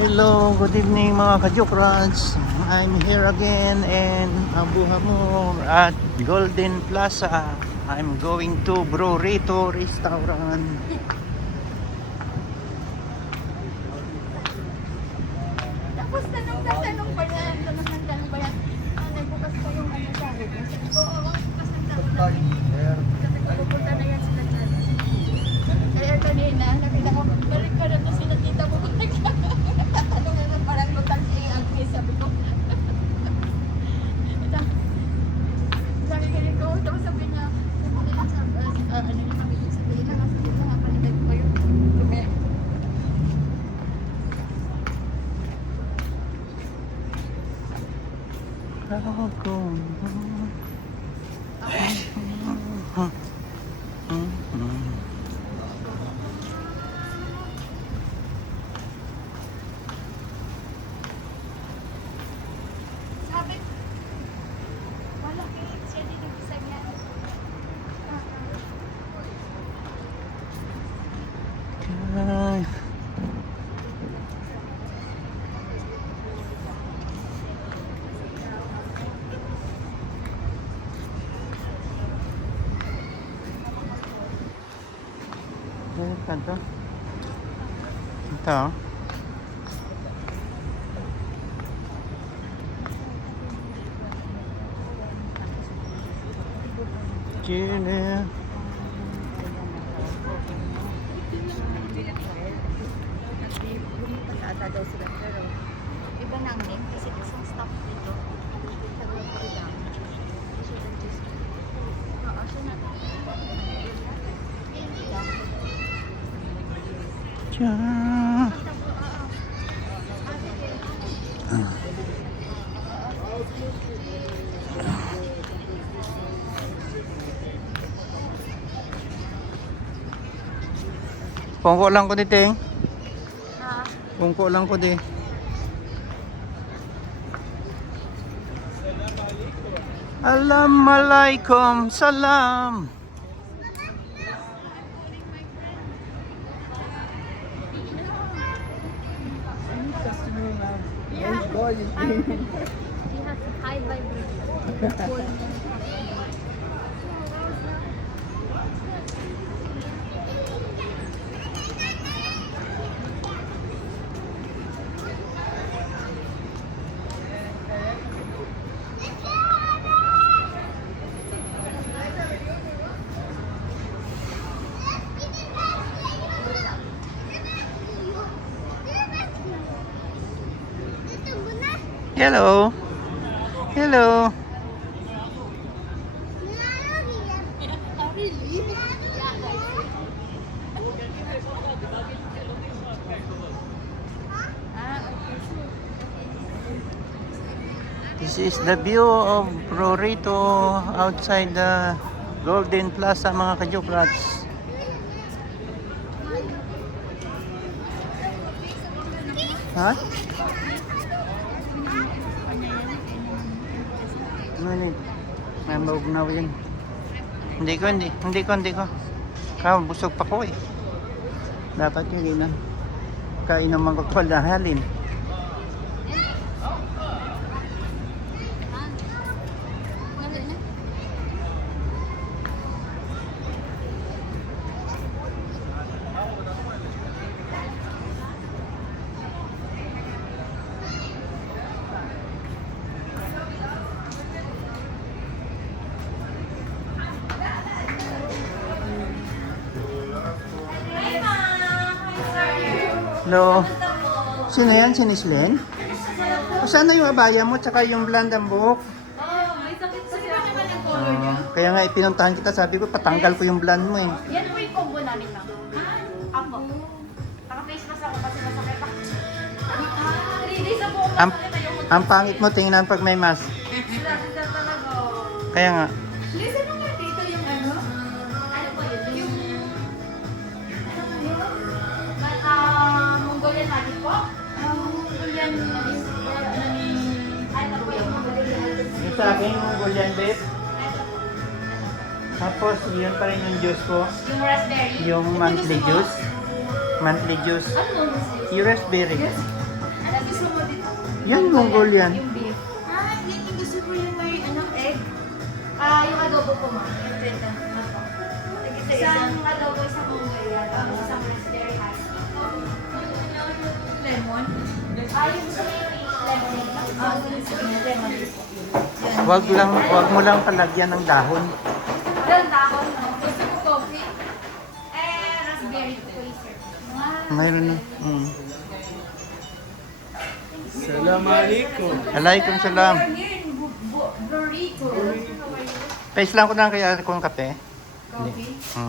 Hello, good evening mga ka-Jokrads. I'm here again in Abu Hamur at Golden Plaza. I'm going to Burrito Restaurant. Tapos tanong pa yan, tanong ba yan? Nagbukas pa yung ano sa akin. Oo, bukas ng tanong namin. Kasi pupunta na yan sila dyan. Kaya kanina, nakita ko, balik ka na to sila tita mo. Tatanong na parang lutan si Agnes, sabi ko. Sabi ko, tapos sabi niya, pupunta lang sa, ano na kami, sabi niya, sabi ko nga, palitan ko yung lume. Sabi, malaki siya din yung isa niya. Ay. Kanto? Ito. Chile. Ata daw sila pero iba na ang name kasi isang stop dito. Taga-Pagdang. Oo, siya na. Tiyan. Pungko lang ko dito eh. Ha? Pungko lang ko di. Assalamualaikum salam. He has high vibration. Hello. Hello. This is the view of Burrito outside the Golden Plaza mga ka-Jokrads. Ha? Ano yun? May maugnaw yan. Hindi ko. Busog pa ko eh. Dapat yung ginan. Kain naman ko pala halin. Hello. Sino yan? Si Nislen? O sana yung abaya mo tsaka yung blonde ang buhok? Kaya nga ipinuntahan kita, sabi ko patanggal ko yung blonde mo eh. Yan po yung combo namin lang. Ako. Naka-face mask ako kasi masakit ako. 3 days na po ako Ang, masakit. Ayoko. ang pangit mo tingnan pag may mask. Sila talaga. Kaya nga. Listen mo nga dito yung ano? Ano po yun? Yung... Ano po yun? Mongolian magic po? Mongolian... Ano ni... Ano po yung Mongolian magic? Yung sa akin, yung Gulyan Babe. Tapos, yun pa rin yung juice ko. Yung raspberry? Yung monthly juice. Monthly juice. Ano? Yung raspberry. Yan, Mongolian. Yung beef. Yung gusto ko yung may egg? Yung adobo po, ma'am. Yung 20 na po. Isang adobo, isang Mongolian. Isang raspberry high. Lemon? Yung gusto ko yung lemon. Gusto ko yung lemon. Wag mo lang palagyan ng dahon. Walang dahon, no? Gusto ko coffee. Raspberry po yung sir. Mayroon na. Assalamualaikum. Alaikum salam. Burrito. Pace lang ko na kaya kung kape. Coffee.